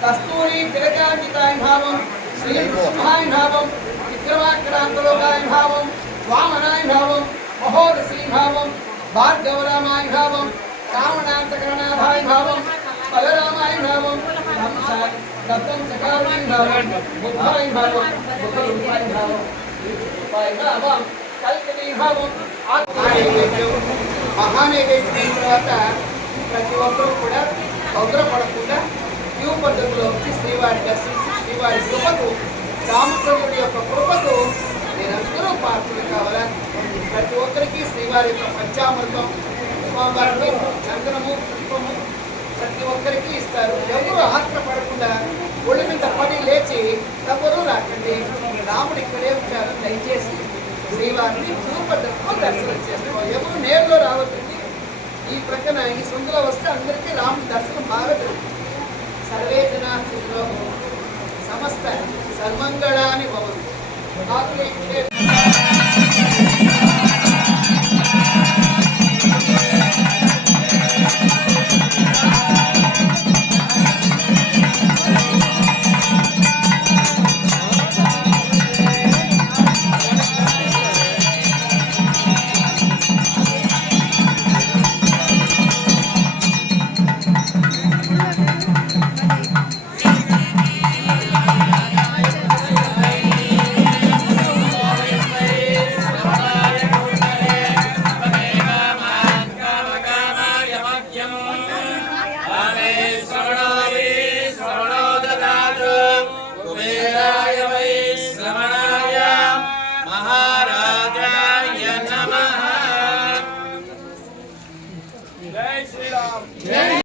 ప్రియాయ భావం కస్తూరి తిలకాంకితాయ భావం శ్రీ నృసింహాయ భావం విక్రమాక్రాంతలోకాయ భావం వామనాయ భావం మహోదశ్రీ భావం భార్గవరామాయ భావం రావణాంతకరణాభాయ భావం బలరామాయ భావం హంస దత్తం చకారాయ భావం బుద్ధాయ భావం బుద్ధ రూపాయ భావం రూపాయ భావం కల్కటి భావం మహానైవేద్యం మహానైవేద్యం అయిన తర్వాత ప్రతి ఒక్కరూ కూడా తొందరపడకుండా క్యూ పద్ధతిలో వచ్చి శ్రీవారి దర్శించి శ్రీవారి కృపకు రామచంద్రుడి యొక్క కృపకు మీరందరూ పాత్రలు కావాలని ప్రతి ఒక్కరికి శ్రీవారి యొక్క పంచామృతం స్వామివారికి చందనము పుష్పము ప్రతి ఒక్కరికి ఇస్తారు. ఎవరు ఆత్రపడకుండా ఒళ్ళు మీద పని లేచి ఎవరు రాకండి. రాముడు ఇక్కడే ఉంటారు దయచేసి శ్రీవారిని క్యూ దర్శనం చేస్తాం ఎవరు నేరులో రావద్దండి. ఈ ప్రక్కన ఈ సొంతలో వస్తే అందరికీ రాముడి దర్శనం బాగా జరుగుతుంది. సర్వే జనా స్థితిలో సమస్త సర్మంగళాని భవంతు. నాకు Yeah.